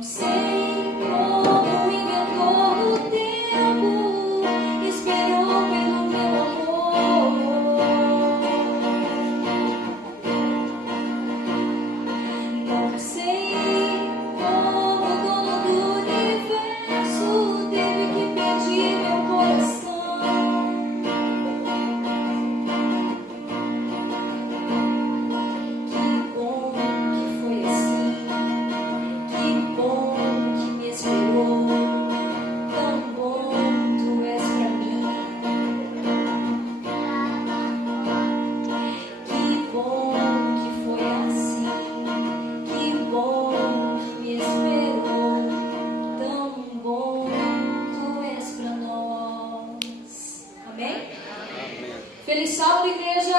Não sei como o inventor do tempo esperou pelo meu amor. Não sei como o dono do universo teve que pedir meu coração. Que bom que foi assim. Que bom que me esperou, tão bom tu és pra mim. Que bom que foi assim, que bom que me esperou, tão bom tu és pra nós. Amém? Feliz sábado, igreja!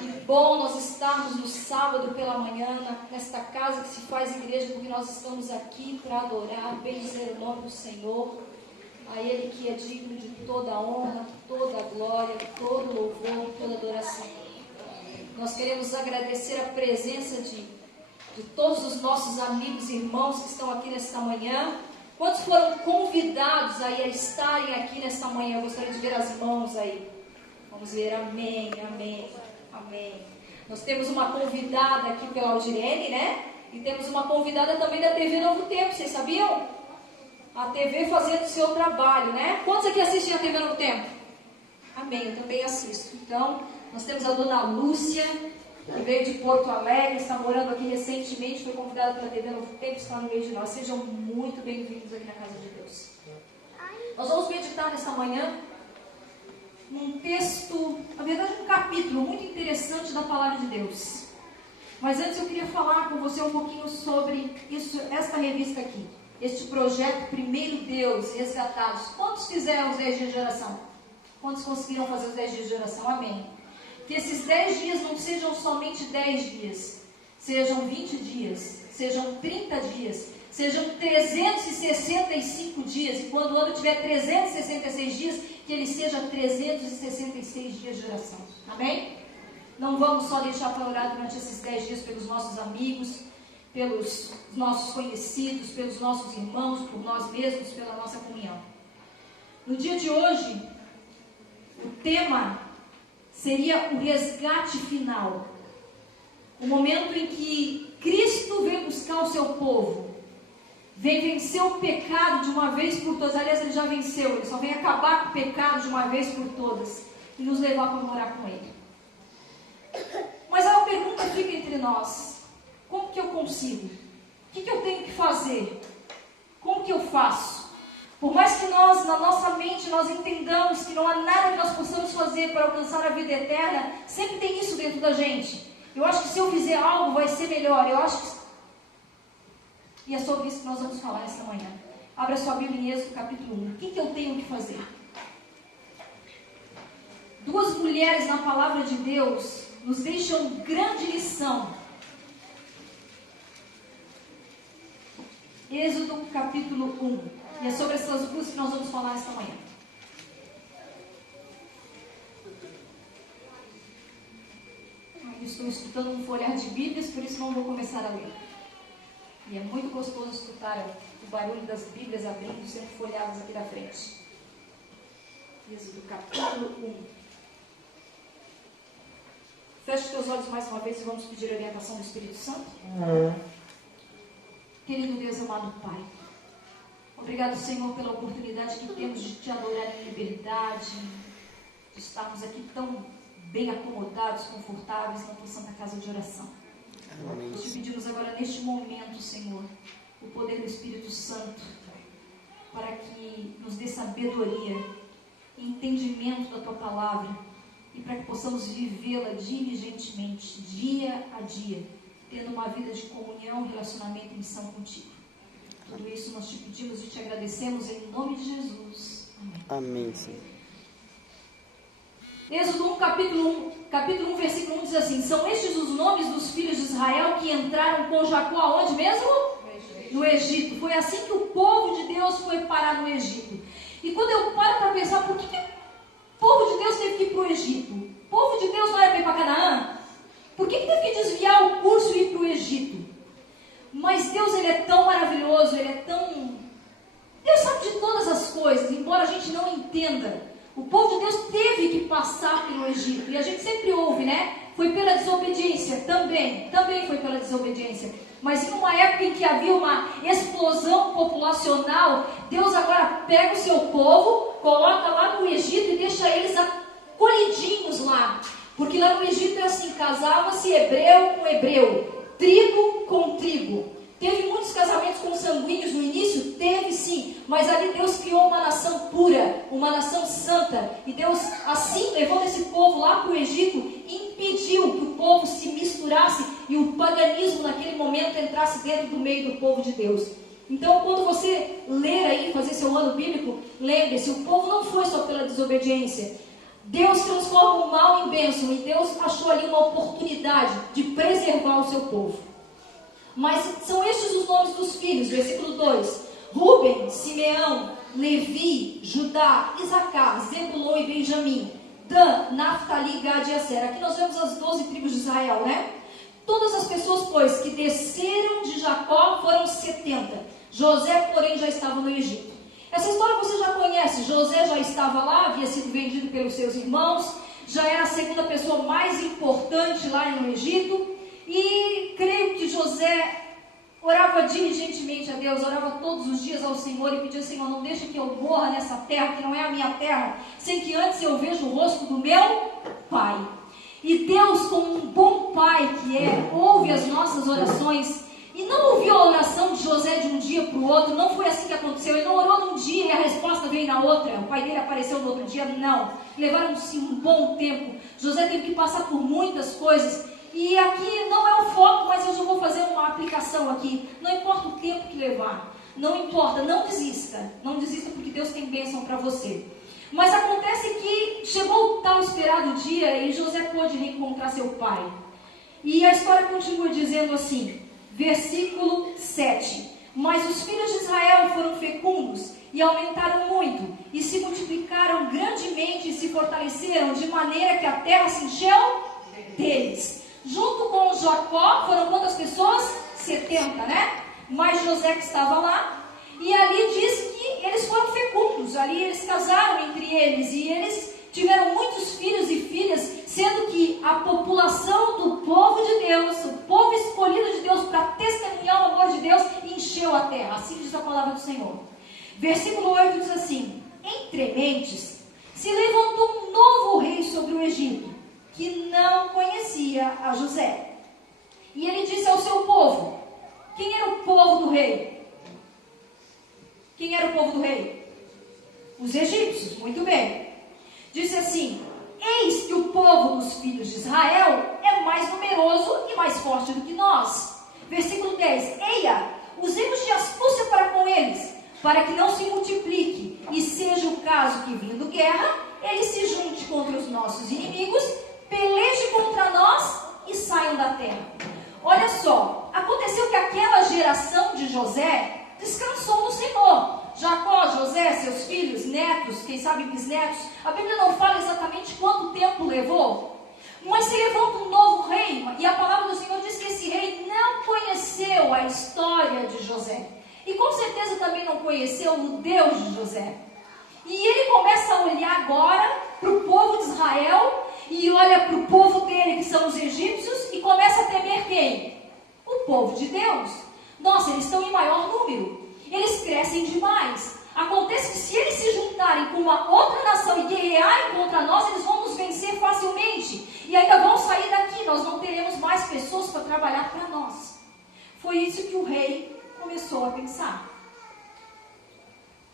Que bom nós estarmos no sábado pela manhã, nesta casa que se faz igreja, porque nós estamos aqui para adorar, bendizer o nome do Senhor, a Ele que é digno de toda a honra, toda a glória, todo o louvor, toda a adoração. Nós queremos agradecer a presença de todos os nossos amigos e irmãos que estão aqui nesta manhã. Quantos foram convidados aí a estarem aqui nesta manhã? Eu gostaria de ver as mãos aí. Vamos ver, amém, amém, amém. Nós temos uma convidada aqui pela Aldirene, né? E temos uma convidada também da TV Novo Tempo, vocês sabiam? A TV fazendo o seu trabalho, né? Quantos aqui assistem a TV Novo Tempo? Amém, eu também assisto. Então, nós temos a dona Lúcia, que veio de Porto Alegre, está morando aqui recentemente, foi convidada pela TV Novo Tempo, está no meio de nós. Sejam muito bem-vindos aqui na casa de Deus. Nós vamos meditar nesta manhã num texto, na verdade um capítulo muito interessante da Palavra de Deus. Mas antes eu queria falar com você um pouquinho sobre esta revista aqui, este projeto Primeiro Deus Resgatados. Quantos fizeram os 10 dias de oração? Quantos conseguiram fazer os 10 dias de oração? Amém. Que esses 10 dias não sejam somente 10 dias, sejam 20 dias, sejam 30 dias, sejam 365 dias, e quando o ano tiver 366 dias, que ele seja 366 dias de oração. Amém? Não vamos só deixar para orar durante esses 10 dias pelos nossos amigos, pelos nossos conhecidos, pelos nossos irmãos, por nós mesmos, pela nossa comunhão. No dia de hoje, o tema seria o resgate final. O momento em que Cristo vem buscar o seu povo, vem vencer o pecado de uma vez por todas. Aliás, ele já venceu, ele só vem acabar com o pecado de uma vez por todas e nos levar para morar com ele. Mas a pergunta fica entre nós: como que eu consigo? O que eu tenho que fazer? Como que eu faço? Por mais que nós, na nossa mente, nós entendamos que não há nada que nós possamos fazer para alcançar a vida eterna, sempre tem isso dentro da gente. Eu acho que se eu fizer algo vai ser melhor. Eu acho que... E é sobre isso que nós vamos falar esta manhã. Abra sua Bíblia em Êxodo capítulo 1. O que eu tenho que fazer? Duas mulheres na palavra de Deus nos deixam grande lição. Êxodo capítulo 1. E é sobre essas duas que nós vamos falar esta manhã. Eu estou escutando um folhear de Bíblias, por isso não vou começar a ler. E é muito gostoso escutar o barulho das Bíblias abrindo, sendo folheadas aqui da frente. Êxodo capítulo 1. Feche os teus olhos mais uma vez e vamos pedir a orientação do Espírito Santo. Querido Deus, amado Pai, obrigado, Senhor, pela oportunidade que temos de te adorar em liberdade, de estarmos aqui tão bem acomodados, confortáveis na tua santa casa de oração. Nós te pedimos agora neste momento, Senhor, o poder do Espírito Santo, para que nos dê sabedoria e entendimento da tua palavra, e para que possamos vivê-la diligentemente, dia a dia, tendo uma vida de comunhão, relacionamento e missão contigo. Tudo isso nós te pedimos e te agradecemos em nome de Jesus. Amém. Amém, Senhor. Êxodo 1, capítulo 1, versículo 1 diz assim: são estes os nomes dos filhos de Israel que entraram com Jacó aonde mesmo? No Egito. Foi assim que o povo de Deus foi parar no Egito. E quando eu paro para pensar, por que o povo de Deus teve que ir para o Egito? O povo de Deus não era para ir para Canaã? Por que teve que desviar o curso e ir para o Egito? Mas Deus, Ele é tão maravilhoso, Ele é tão... Deus sabe de todas as coisas, embora a gente não entenda. O povo de Deus teve que passar pelo Egito. E a gente sempre ouve, né? Foi pela desobediência, também foi pela desobediência. Mas em uma época em que havia uma explosão populacional, Deus agora pega o seu povo, coloca lá no Egito e deixa eles acolhidinhos lá. Porque lá no Egito é assim, casava-se hebreu com hebreu, tribo com tribo. Teve muitos casamentos consanguíneos no início? Teve sim, mas ali Deus criou uma nação pura, uma nação santa. E Deus, assim, levando esse povo lá para o Egito, impediu que o povo se misturasse e o paganismo naquele momento entrasse dentro do meio do povo de Deus. Então, quando você ler aí, fazer seu ano bíblico, lembre-se, o povo não foi só pela desobediência. Deus transforma o mal em bênção e Deus achou ali uma oportunidade de preservar o seu povo. Mas são estes os nomes dos filhos, versículo 2. Rúben, Simeão, Levi, Judá, Isacar, Zebulon e Benjamim, Dan, Naftali, Gad e Aser. Aqui nós vemos as 12 tribos de Israel, né? Todas as pessoas, pois, que desceram de Jacó foram 70. José, porém, já estava no Egito. Essa história você já conhece. José já estava lá, havia sido vendido pelos seus irmãos, já era a segunda pessoa mais importante lá no Egito. E creio que José orava diligentemente a Deus, orava todos os dias ao Senhor e pedia: Senhor, não deixe que eu morra nessa terra, que não é a minha terra, sem que antes eu veja o rosto do meu pai. E Deus, como um bom pai que é, ouve as nossas orações. E não ouviu a oração de José de um dia para o outro, não foi assim que aconteceu. Ele não orou num dia e a resposta veio na outra, o pai dele apareceu no outro dia, não. Levaram-se um bom tempo. José teve que passar por muitas coisas. E aqui não é o foco, mas eu já vou fazer uma aplicação aqui. Não importa o tempo que levar, não importa, não desista. Não desista, porque Deus tem bênção para você. Mas acontece que chegou o tal esperado dia e José pôde reencontrar seu pai. E a história continua dizendo assim, versículo 7. Mas os filhos de Israel foram fecundos e aumentaram muito, e se multiplicaram grandemente e se fortaleceram, de maneira que a terra se encheu deles. Junto com Jacó, foram quantas pessoas? 70, né? Mas José que estava lá. E ali diz que eles foram fecundos. Ali eles casaram entre eles. E eles tiveram muitos filhos e filhas. Sendo que a população do povo de Deus, o povo escolhido de Deus para testemunhar o amor de Deus, encheu a terra. Assim diz a palavra do Senhor. Versículo 8 diz assim: entre mentes se levantou um novo rei sobre o Egito, que não conhecia a José. E ele disse ao seu povo: quem era o povo do rei? Quem era o povo do rei? Os egípcios, muito bem. Disse assim: eis que o povo dos filhos de Israel é mais numeroso e mais forte do que nós. Versículo 10. Eia, usemos de astúcia para com eles, para que não se multiplique, e seja o caso que, vindo guerra, ele se junte contra os nossos inimigos, peleje contra nós e saiam da terra. Olha só, aconteceu que aquela geração de José descansou no Senhor. Jacó, José, seus filhos, netos, quem sabe bisnetos, a Bíblia não fala exatamente quanto tempo levou, mas se levanta um novo rei, e a palavra do Senhor diz que esse rei não conheceu a história de José, e com certeza também não conheceu o Deus de José. E ele começa a olhar agora para o povo de Israel, e olha para o povo dele, que são os egípcios, e começa a temer quem? O povo de Deus. Nossa, eles estão em maior número, eles crescem demais. Acontece que se eles se juntarem com uma outra nação e guerrearem contra nós, eles vão nos vencer facilmente. E ainda vão sair daqui, nós não teremos mais pessoas para trabalhar para nós. Foi isso que o rei começou a pensar.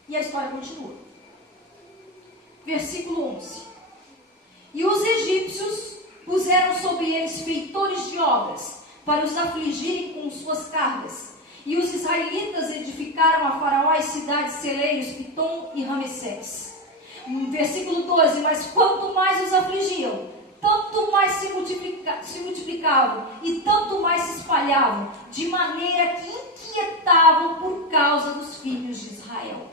E a história continua. Versículo 11. E os egípcios puseram sobre eles feitores de obras, para os afligirem com suas cargas. E os israelitas edificaram a Faraó as cidades celeiros, Pitom e Ramessés. Versículo 12. Mas quanto mais os afligiam, tanto mais se multiplicavam e tanto mais se espalhavam, de maneira que inquietavam por causa dos filhos de Israel.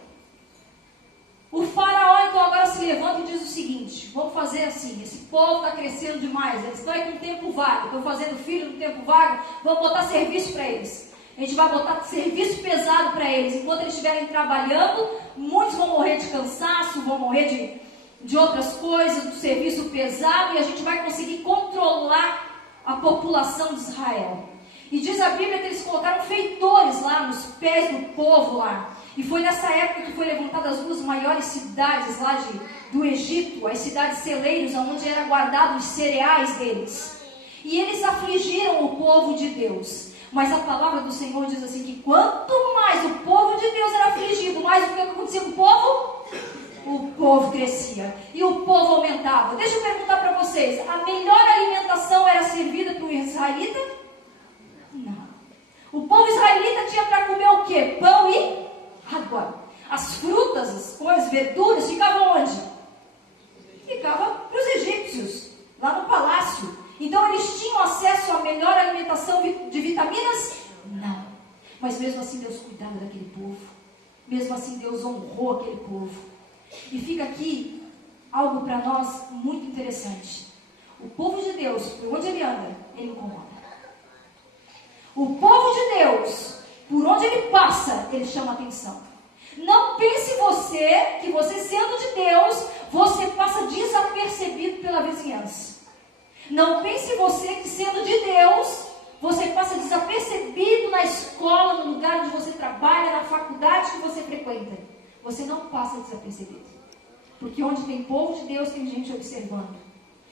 O faraó então agora se levanta e diz o seguinte: vamos fazer assim, esse povo está crescendo demais, eles estão aí com tempo vago, estão fazendo filho no tempo vago, vamos botar serviço para eles. A gente vai botar serviço pesado para eles. Enquanto eles estiverem trabalhando, muitos vão morrer de cansaço, vão morrer de outras coisas, do serviço pesado, e a gente vai conseguir controlar a população de Israel. E diz a Bíblia que eles colocaram feitores lá nos pés do povo lá. E foi nessa época que foi levantadas as duas maiores cidades lá do Egito, as cidades celeiros, onde era guardado os cereais deles. E eles afligiram o povo de Deus. Mas a palavra do Senhor diz assim, que quanto mais o povo de Deus era afligido, mais o que acontecia com o povo? O povo crescia e o povo aumentava. Deixa eu perguntar para vocês, a melhor alimentação era servida para o israelita? Não. O povo israelita tinha para comer o quê? Pão e água. As frutas, as coisas, verduras, ficavam onde? Ficava para os egípcios, lá no palácio. Então eles tinham acesso à melhor alimentação de vitaminas? Não. Mas mesmo assim Deus cuidava daquele povo. Mesmo assim Deus honrou aquele povo. E fica aqui algo para nós muito interessante. O povo de Deus, por onde ele anda, ele incomoda. O povo de Deus, por onde ele passa, ele chama atenção. Não pense você, que você sendo de Deus, você passa desapercebido pela vizinhança. Não pense você que sendo de Deus, você passa desapercebido na escola, no lugar onde você trabalha, na faculdade que você frequenta. Você não passa desapercebido. Porque onde tem povo de Deus, tem gente observando.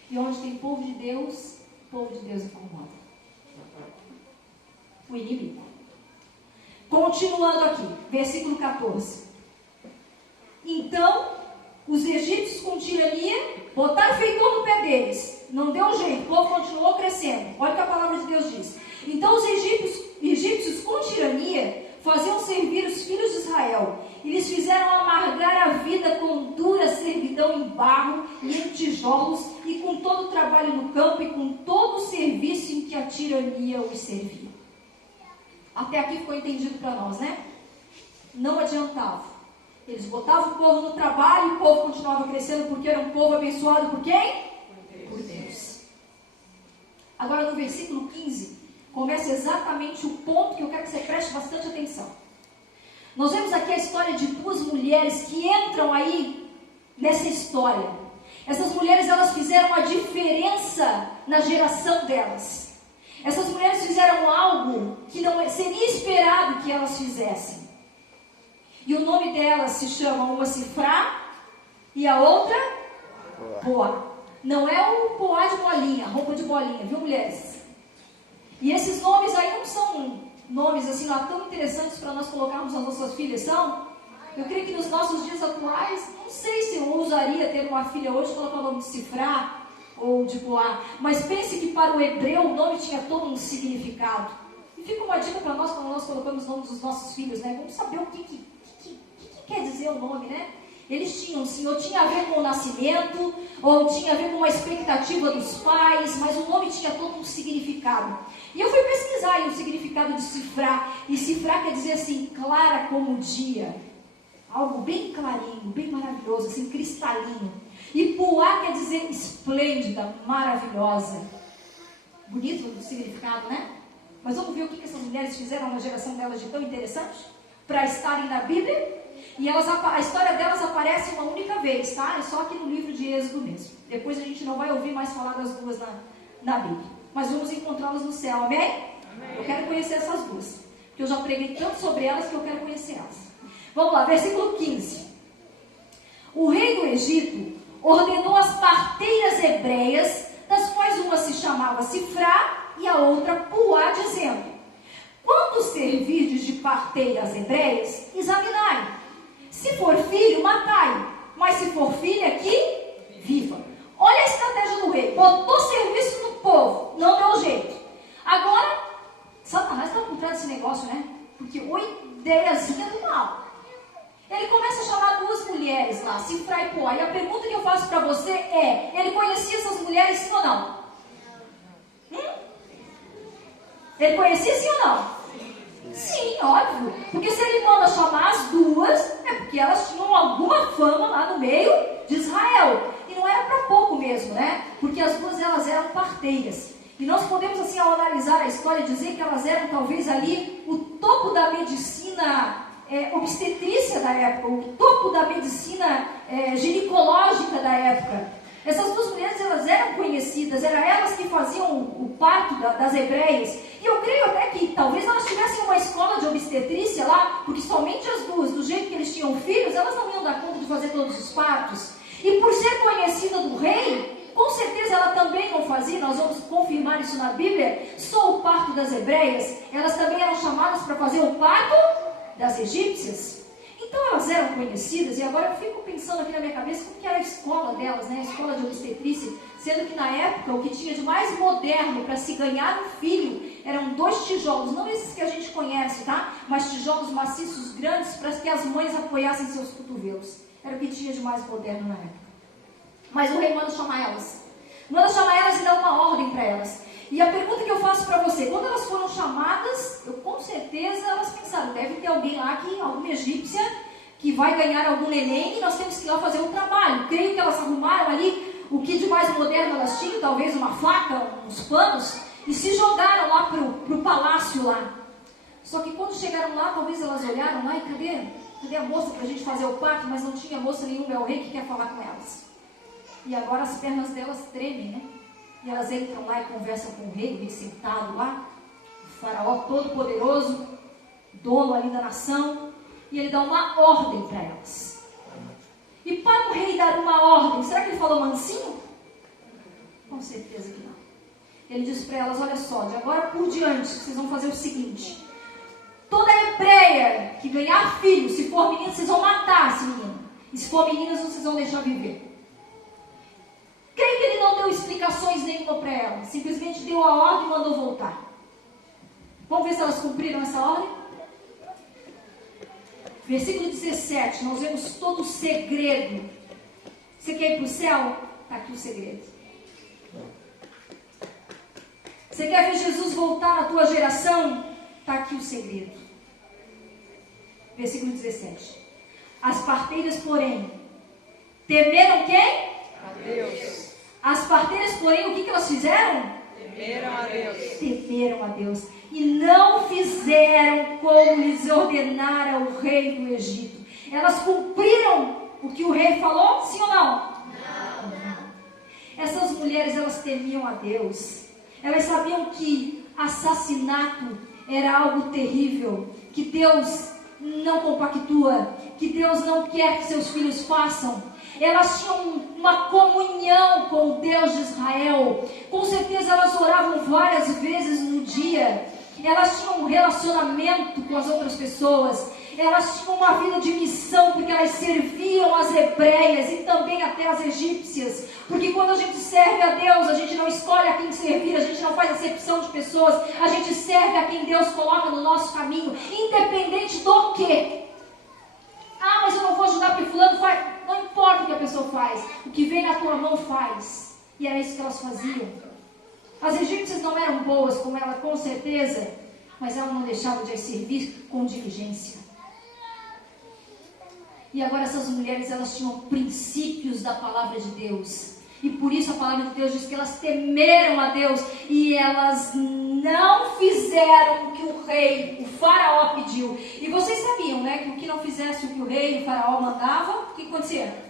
E onde tem povo de Deus incomoda. O inimigo. Continuando aqui, versículo 14. Então, os egípcios com tirania botaram feitor no pé deles. Não deu jeito, o povo continuou crescendo. Olha o que a palavra de Deus diz. Então, os egípcios com tirania faziam servir os filhos de Israel. E lhes fizeram amargar a vida com dura servidão em barro e em tijolos, e com todo o trabalho no campo, e com todo o serviço em que a tirania os servia. Até aqui ficou entendido para nós, né? Não adiantava. Eles botavam o povo no trabalho, e o povo continuava crescendo, porque era um povo abençoado por quem? Por Deus. Agora no versículo 15, começa exatamente o ponto que eu quero que você preste bastante atenção. Nós vemos aqui a história de duas mulheres que entram aí nessa história. Essas mulheres, elas fizeram a diferença na geração delas. Essas mulheres fizeram algo que não seria esperado que elas fizessem. E o nome delas se chama uma Sifrá e a outra Poá. Não é o Poá de bolinha, roupa de bolinha, viu, mulheres? E esses nomes aí não são nomes assim lá tão interessantes para nós colocarmos nas nossas filhas, são? Eu creio que nos nossos dias atuais, não sei se eu ousaria ter uma filha hoje e colocar o nome de Sifrá ou de Poá, mas pense que para o hebreu o nome tinha todo um significado. E fica uma dica para nós quando nós colocamos os nomes dos nossos filhos, né? Vamos saber o que quer dizer o nome, né? Eles tinham, sim, ou tinha a ver com o nascimento, ou tinha a ver com uma expectativa dos pais, mas o nome tinha todo um significado. E eu fui pesquisar aí o significado de Sifrá, e Sifrá quer dizer assim, clara como o dia. Algo bem clarinho, bem maravilhoso, assim, cristalino. E Poá quer dizer esplêndida, maravilhosa. Bonito o significado, né? Mas vamos ver o que essas mulheres fizeram na geração delas de tão interessante? Para estarem na Bíblia. E a história delas aparece uma única vez, tá? É só aqui no livro de Êxodo mesmo. Depois a gente não vai ouvir mais falar das duas na Bíblia. Mas vamos encontrá-las no céu, amém? Amém? Eu quero conhecer essas duas. Porque eu já preguei tanto sobre elas que eu quero conhecer elas. Vamos lá, versículo 15. O rei do Egito ordenou as parteiras hebreias, das quais uma se chamava Sifrá e a outra Poá, dizendo: quando servirdes de parteiras hebreias, examinai. Se for filho, matai. Mas se for filha, que viva. Olha a estratégia do rei. Botou serviço no povo. Não deu jeito. Agora, Satanás está por trás desse negócio, né? Porque uma ideiazinha do mal. Ele começa a chamar duas mulheres lá, Sifrá e Poá. E a pergunta que eu faço para você é: ele conhecia essas mulheres, sim ou não? Ele conhecia, sim ou não? Sim, óbvio. Porque se ele manda chamar as duas, é porque elas tinham alguma fama lá no meio de Israel. E não era para pouco mesmo, né? Porque as duas, elas eram parteiras. E nós podemos, assim, ao analisar a história, dizer que elas eram talvez ali o obstetrícia da época, o topo da medicina ginecológica da época. Essas duas mulheres, elas eram conhecidas, eram elas que faziam o parto das hebreias. E eu creio até que talvez elas tivessem uma escola de obstetrícia lá, porque somente as duas, do jeito que eles tinham filhos, elas não iam dar conta de fazer todos os partos. E por ser conhecida do rei, com certeza ela também não fazia, nós vamos confirmar isso na Bíblia, só o parto das hebreias. Elas também eram chamadas para fazer o parto das egípcias. Então elas eram conhecidas, e agora eu fico pensando aqui na minha cabeça como que era a escola delas, né? A escola de obstetrícia, sendo que na época o que tinha de mais moderno para se ganhar um filho eram 2 tijolos, não esses que a gente conhece, tá? Mas tijolos maciços grandes para que as mães apoiassem seus cotovelos. Era o que tinha de mais moderno na época. Mas o rei manda chamar elas. Manda chamar elas e dá uma ordem para elas. E a pergunta que eu faço para você, quando elas foram chamadas, com certeza elas pensaram, deve ter alguém lá, alguma egípcia, que vai ganhar algum neném e nós temos que ir lá fazer um trabalho. Creio que elas arrumaram ali o que de mais moderno elas tinham, talvez uma faca, uns panos, e se jogaram lá pro palácio lá. Só que quando chegaram lá, talvez elas olharam lá e cadê a moça para a gente fazer o parto? Mas não tinha moça nenhuma, é o rei que quer falar com elas. E agora as pernas delas tremem, né? E elas entram lá e conversam com o rei sentado lá, o faraó todo poderoso, dono ali da nação, e ele dá uma ordem para elas. E para o rei dar uma ordem, será que ele falou mansinho? Com certeza que não. Ele disse para elas, olha só, de agora por diante, vocês vão fazer o seguinte, toda hebreia que ganhar filho, se for menino, vocês vão matar esse menino. E se for meninas, vocês vão deixar viver. Creio que ele não deu explicações nenhuma para ela. Simplesmente deu a ordem e mandou voltar. Vamos ver se elas cumpriram essa ordem? Versículo 17. Nós vemos todo o segredo. Você quer ir para o céu? Está aqui o segredo. Você quer ver Jesus voltar na tua geração? Está aqui o segredo. Versículo 17. As parteiras, porém, temeram quem? A Deus. As parteiras, porém, o que elas fizeram? Temeram a Deus. Temeram a Deus. E não fizeram como lhes ordenara o rei do Egito. Elas cumpriram o que o rei falou? Sim ou não? Não. Essas mulheres, elas temiam a Deus. Elas sabiam que assassinato era algo terrível. Que Deus não compactua. Que Deus não quer que seus filhos façam. Elas tinham uma comunhão com o Deus de Israel. Com certeza elas oravam várias vezes no dia. Elas tinham um relacionamento com as outras pessoas. Elas tinham uma vida de missão, porque elas serviam as hebreias e também até as egípcias. Porque quando a gente serve a Deus, a gente não escolhe a quem servir, a gente não faz acepção de pessoas. A gente serve a quem Deus coloca no nosso caminho, independente do quê. Ah, mas eu não vou ajudar porque fulano faz. Não importa o que a pessoa faz, o que vem na tua mão faz. E era isso que elas faziam. As egípcias não eram boas como ela, com certeza, mas elas não deixavam de as servir com diligência. E agora essas mulheres, elas tinham princípios da palavra de Deus. E por isso a palavra de Deus diz que elas temeram a Deus. E elas não fizeram o que o rei, o faraó pediu. E vocês sabiam, né, que o que não fizesse o que o rei, o faraó mandava, o que acontecia?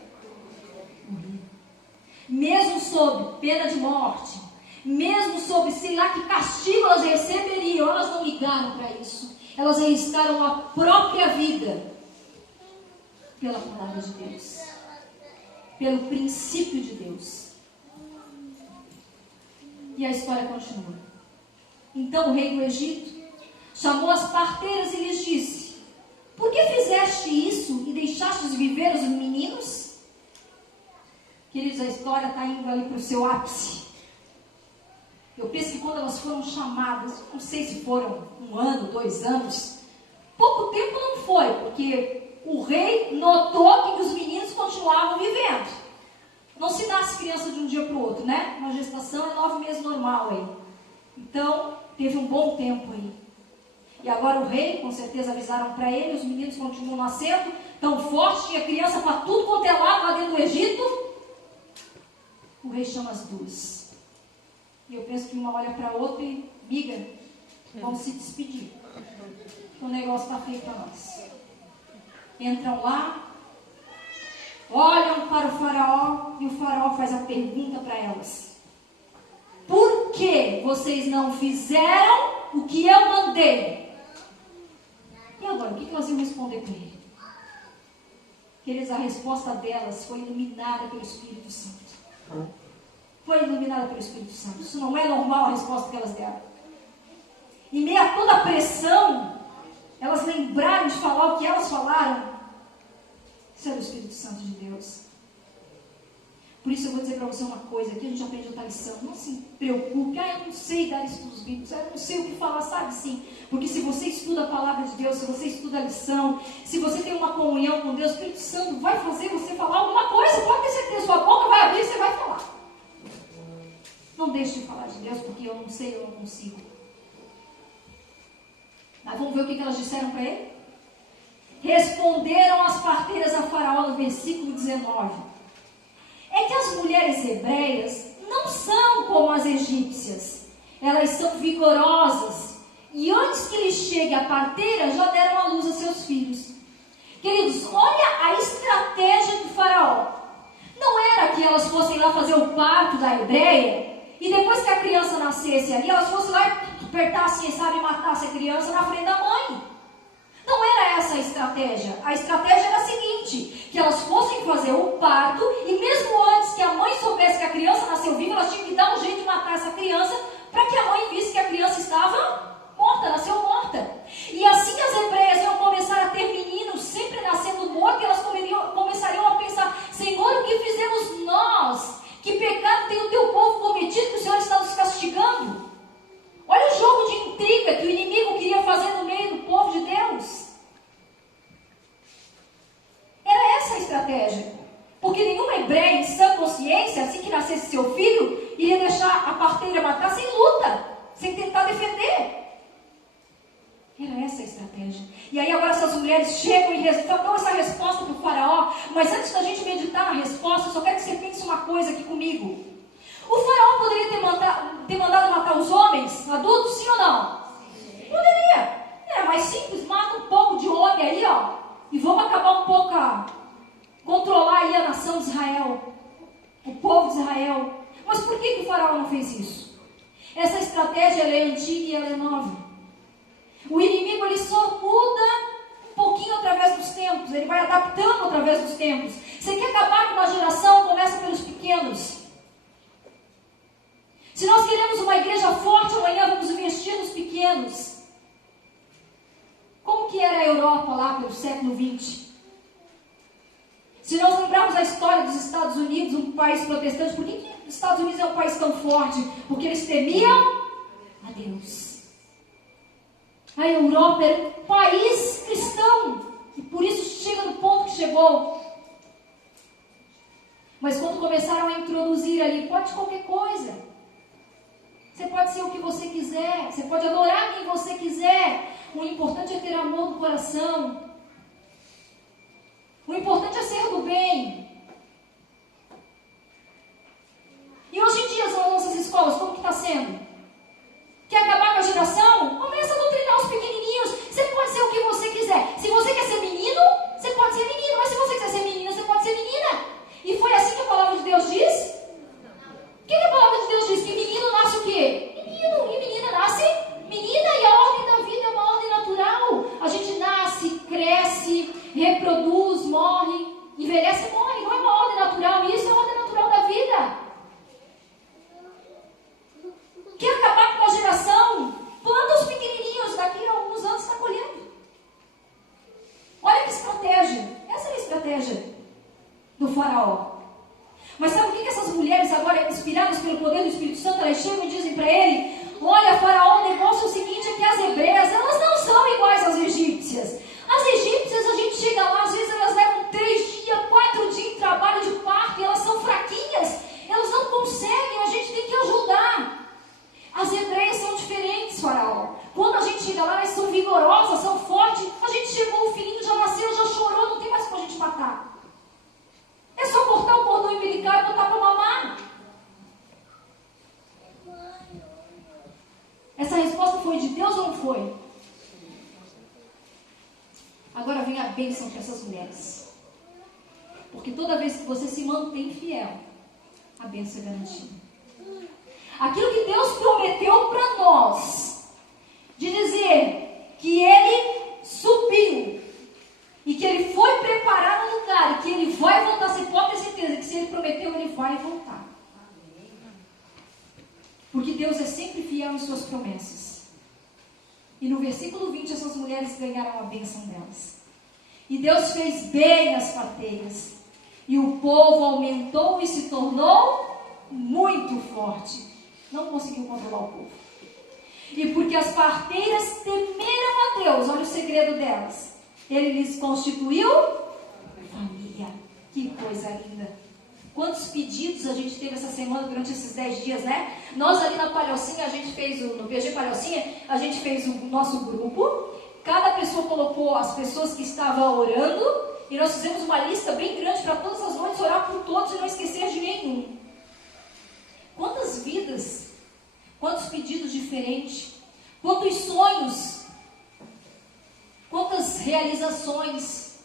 Mesmo sob pena de morte, mesmo sob, sei lá, que castigo elas receberiam, elas não ligaram para isso. Elas arriscaram a própria vida pela palavra de Deus, pelo princípio de Deus. E a história continua. Então o rei do Egito chamou as parteiras e lhes disse: por que fizeste isso e deixaste viver os meninos? Queridos, a história está indo ali para o seu ápice. Eu penso que quando elas foram chamadas, não sei se foram 1 ano, 2 anos, pouco tempo não foi, porque o rei notou que os meninos continuavam vivendo. Não se nasce criança de um dia para o outro, né? Uma gestação é 9 meses normal aí. Então, teve um bom tempo aí. E agora o rei, com certeza avisaram para ele, os meninos continuam nascendo, tão forte, tinha criança para tudo quanto é lado lá dentro do Egito. O rei chama as duas. E eu penso que uma olha para a outra e, miga, vamos se despedir. O negócio está feio para nós. Entram lá, olham para o faraó e o faraó faz a pergunta para elas: por que vocês não fizeram o que eu mandei? E agora, o que elas iam responder para ele? Queridos, a resposta delas foi iluminada pelo Espírito Santo. Foi iluminada pelo Espírito Santo. Isso não é normal, a resposta que elas deram. Em meio a toda a pressão, elas lembraram de falar o que elas falaram. Isso é o Espírito Santo de Deus. Por isso eu vou dizer para você uma coisa, aqui a gente aprende outra lição. Não se preocupe, eu não sei dar estudos bíblicos, eu não sei o que falar, sabe sim. Porque se você estuda a palavra de Deus, se você estuda a lição, se você tem uma comunhão com Deus, o Espírito Santo vai fazer você falar alguma coisa, pode ter certeza, sua boca vai abrir e você vai falar. Não deixe de falar de Deus, porque eu não sei, eu não consigo. Mas vamos ver o que elas disseram para ele? Responderam as parteiras a Faraó no versículo 19. É que as mulheres hebreias não são como as egípcias. Elas são vigorosas. E antes que lhes chegue a parteira, já deram à luz a seus filhos. Queridos, olha a estratégia do faraó. Não era que elas fossem lá fazer o parto da hebreia, e depois que a criança nascesse ali, elas fossem lá e apertassem, sabe, e matassem a criança na frente da mãe. Não era essa a estratégia. A estratégia era a seguinte, que elas fossem fazer o parto, e mesmo antes que a mãe soubesse que a criança nasceu viva, elas tinham que dar um jeito de matar essa criança, para que a mãe visse que a criança estava morta, nasceu morta. E assim as hebreias iam começar a ter meninos sempre nascendo mortos, e elas começariam a pensar: Senhor, o que fizemos nós? Que pecado tem o teu povo cometido, que o Senhor está nos castigando? Olha o jogo de intriga que o inimigo queria fazer no meio do povo de Deus. Era essa a estratégia. Porque nenhuma hebreia em sã consciência, assim que nascesse seu filho, iria deixar a parteira matar sem luta, sem tentar defender. Era essa a estratégia. E aí agora essas mulheres chegam e dão essa resposta para o faraó. Mas antes da gente meditar na resposta, eu só quero que você pense uma coisa aqui comigo. O faraó poderia ter mandado matar os homens adultos, sim ou não? Sim. Poderia. É mais simples, mata um pouco de homem aí, ó. E vamos acabar um pouco controlar aí a nação de Israel. O povo de Israel. Mas por que o faraó não fez isso? Essa estratégia ela é antiga e ela é nova. O inimigo ele só muda um pouquinho através dos tempos. Ele vai adaptando através dos tempos. Você quer acabar com uma geração, começa pelos pequenos. Se nós queremos uma igreja forte, amanhã vamos investir nos pequenos. Como que era a Europa lá pelo século XX? Se nós lembrarmos a história dos Estados Unidos, um país protestante, por que os Estados Unidos é um país tão forte? Porque eles temiam a Deus. A Europa era um país cristão, e por isso chega no ponto que chegou. Mas quando começaram a introduzir ali, pode qualquer coisa. Você pode ser o que você quiser, você pode adorar quem você quiser. O importante é ter amor no coração. O importante é ser do bem. E hoje em dia, nas nossas escolas, como que está sendo? Quer acabar com a geração? Começa a doutrinar os pequenininhos. Você pode ser o que você quiser. Se você quer ser menino, você pode ser menino. Mas se você quiser ser menina, você pode ser menina. E foi assim que a palavra de Deus diz? O que a palavra de Deus diz? Que menino nasce o quê? Menino. E menina nasce menina. E a ordem da vida é uma ordem natural. A gente nasce, cresce, reproduz, morre, envelhece e morre. Não é uma ordem natural. Isso é a ordem natural da vida. Quer acabar com a geração? Planta os pequenininhos. Daqui a alguns anos está colhendo. Olha que estratégia. Essa é a estratégia do faraó. Mas sabe o que essas mulheres agora, inspiradas pelo poder do Espírito Santo, elas chegam e dizem para ele: olha, faraó, o negócio é o seguinte, é que as hebreias, elas não são iguais às egípcias. As egípcias, a gente chega lá, às vezes elas levam 3 dias, 4 dias de trabalho de parto, e elas são fraquinhas, elas não conseguem, a gente tem que ajudar. As hebreias são diferentes, faraó. Quando a gente chega lá, elas são vigorosas, são fortes. A gente chegou, o filhinho já nasceu, já chorou, não tem mais como a gente matar. É só cortar o cordão umbilical e botar para mamar. Essa resposta foi de Deus ou não foi? vem a bênção para essas mulheres. Porque toda vez que você se mantém fiel, a bênção é garantida. Aquilo que Deus prometeu para nós, de dizer que Ele subiu, e que Ele foi preparar um lugar, e que Ele vai voltar, você pode ter certeza que se Ele prometeu, Ele vai voltar. Porque Deus é sempre fiel em suas promessas. E no versículo 20, essas mulheres ganharam a bênção delas. E Deus fez bem as parteiras. E o povo aumentou e se tornou muito forte. Não conseguiu controlar o povo. E porque as parteiras temeram a Deus, olha o segredo delas. Ele lhes constituiu família. Que coisa linda. Quantos pedidos a gente teve essa semana durante esses 10 dias, né? Nós ali na Palhocinha, a gente fez no PG Palhocinha, a gente fez o nosso grupo. Cada pessoa colocou as pessoas que estavam orando. E nós fizemos uma lista bem grande para todas as noites orar por todos e não esquecer de nenhum. Quantas vidas, quantos pedidos diferentes, quantos sonhos, quantas realizações,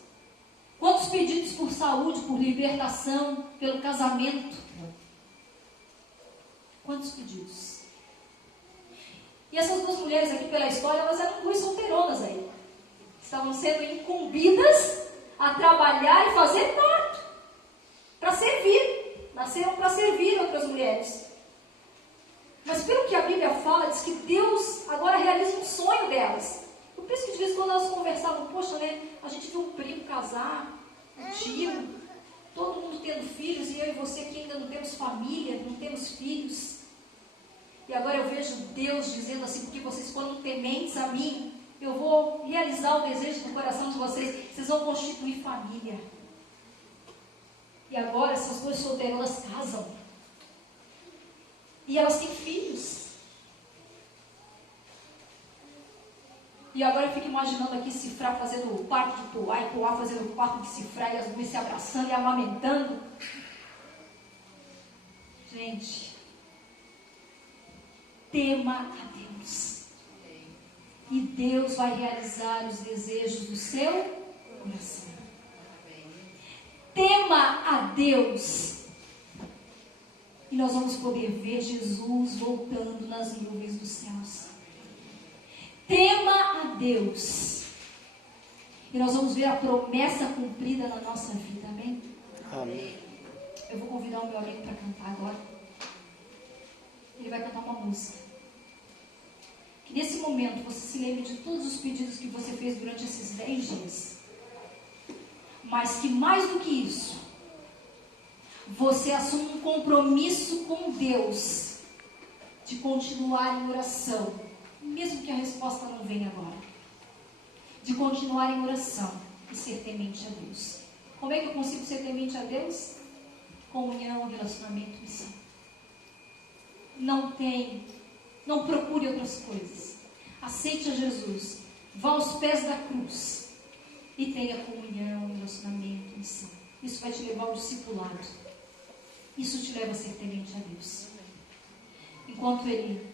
quantos pedidos por saúde, por libertação, pelo casamento. Quantos pedidos. E essas duas mulheres aqui pela história, elas eram duas solteironas aí. Estavam sendo incumbidas a trabalhar e fazer parto. Para servir. Nasceram para servir outras mulheres. Mas pelo que a Bíblia fala, diz que Deus agora realiza um sonho delas. Por isso que de vez em quando elas conversavam, poxa, né? A gente viu um primo casar, um tio, todo mundo tendo filhos, e eu e você que ainda não temos família, não temos filhos. E agora eu vejo Deus dizendo assim, porque vocês foram tementes a mim, eu vou realizar o desejo do coração de vocês, vocês vão constituir família. E agora essas duas solteironas casam. E elas têm filhos. E agora eu fico imaginando aqui Cifrá fazendo o parto de Poá, e Poá fazendo o parto de Cifrá, e as duas se abraçando e amamentando. Gente, tema a Deus. E Deus vai realizar os desejos do seu coração. Tema a Deus. E nós vamos poder ver Jesus voltando nas nuvens dos céus. Tema a Deus. E nós vamos ver a promessa cumprida na nossa vida. Amém? Amém. Eu vou convidar o meu amigo para cantar agora. Ele vai cantar uma música. Que nesse momento você se lembre de todos os pedidos que você fez durante esses 10 dias. Mas que mais do que isso, você assuma um compromisso com Deus de continuar em oração, mesmo que a resposta não venha agora. De continuar em oração e ser temente a Deus. Como é que eu consigo ser temente a Deus? Comunhão, relacionamento, missão. Não procure outras coisas. Aceite a Jesus. Vá aos pés da cruz e tenha comunhão, relacionamento, missão. Isso vai te levar ao discipulado. Isso te leva a ser temente a Deus. Enquanto ele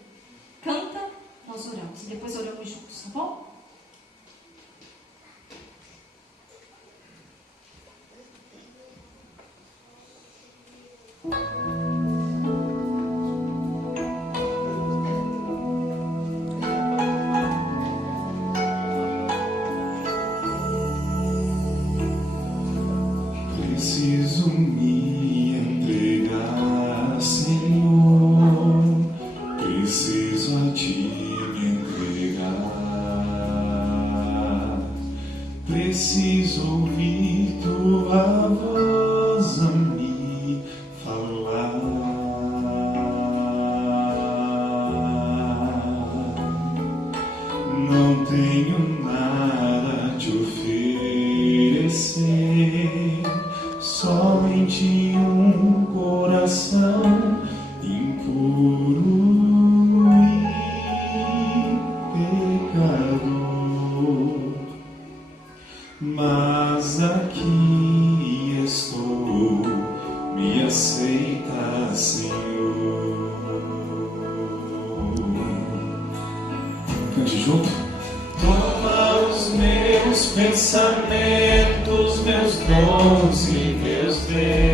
canta, nós oramos. E depois oramos juntos, tá bom? Preciso me entregar, Senhor. Preciso a Ti me entregar. Preciso ouvir Tua voz a me falar. Não tenho nada a Te oferecer, somente um coração impuro e pecador. Mas aqui estou, me aceita, Senhor. Cante junto. Toma os meus pensamentos, meus dons e meus bens.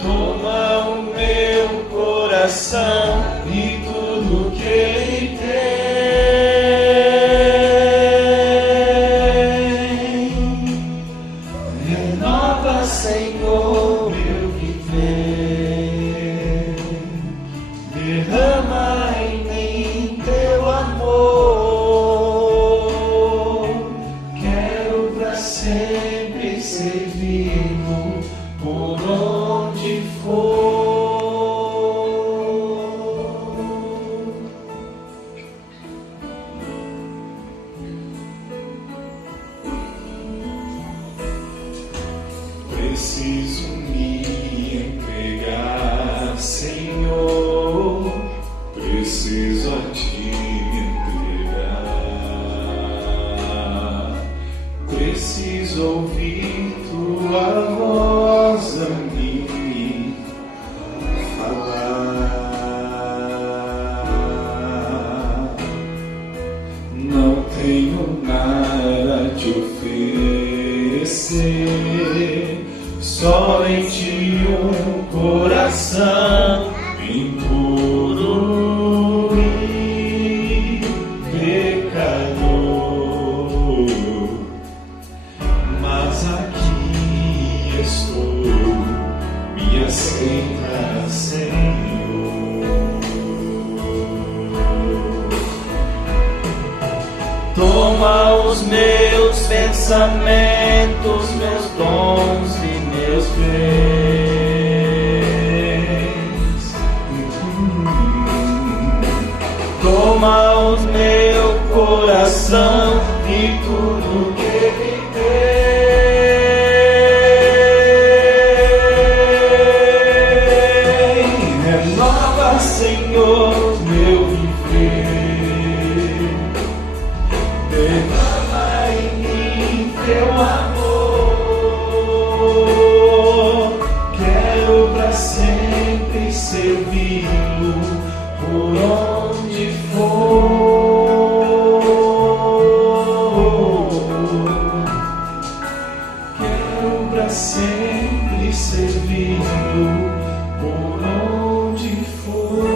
Toma o meu coração e tudo que ele tem. Renova, Senhor, meu viver. Derrama em mim teu amor. Quero pra sempre servi-lo por onde for. Preciso me entregar, Senhor. Preciso a ti entregar. Preciso ouvir tua voz a mim falar. Não tenho nada a te oferecer, só em ti um coração impuro e pecador. Mas aqui estou, me aceita, Senhor. Toma os meus pensamentos, meus dons e meus bens. Toma o meu coração e tudo que ele tem. Renova, Senhor, meu viver. Derrama em mim teu amor. Quero pra sempre servi-lo por onde for. Quero pra sempre servi-lo por onde for.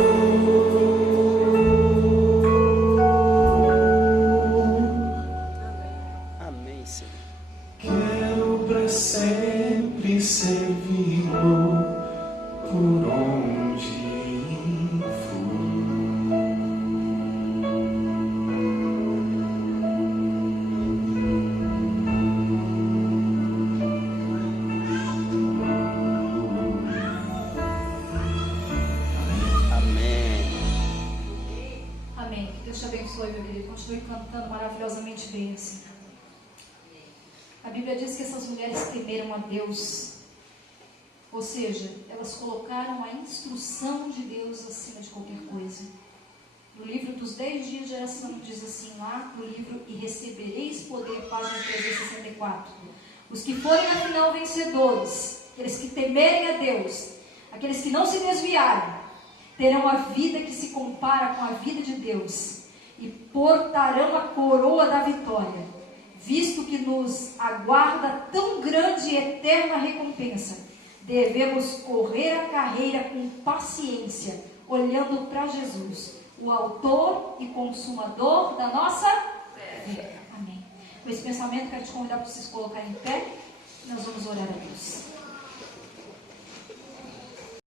Amém, Senhor. Quero pra sempre servi-lo por onde Amém. Amém. Que Deus te abençoe, meu querido. Continue cantando maravilhosamente bem assim. A Bíblia diz que essas mulheres temeram a Deus. Ou seja, elas colocaram a instrução de Deus acima de qualquer coisa. No livro dos 10 dias de oração diz assim lá no livro: e recebereis poder, página 364. Os que forem afinal vencedores, aqueles que temerem a Deus, aqueles que não se desviarem, terão a vida que se compara com a vida de Deus e portarão a coroa da vitória, visto que nos aguarda tão grande e eterna recompensa. Devemos correr a carreira com paciência, olhando para Jesus, o autor e consumador da nossa fé. Amém. Com esse pensamento, quero te convidar para vocês colocarem em pé. Nós vamos orar a Deus.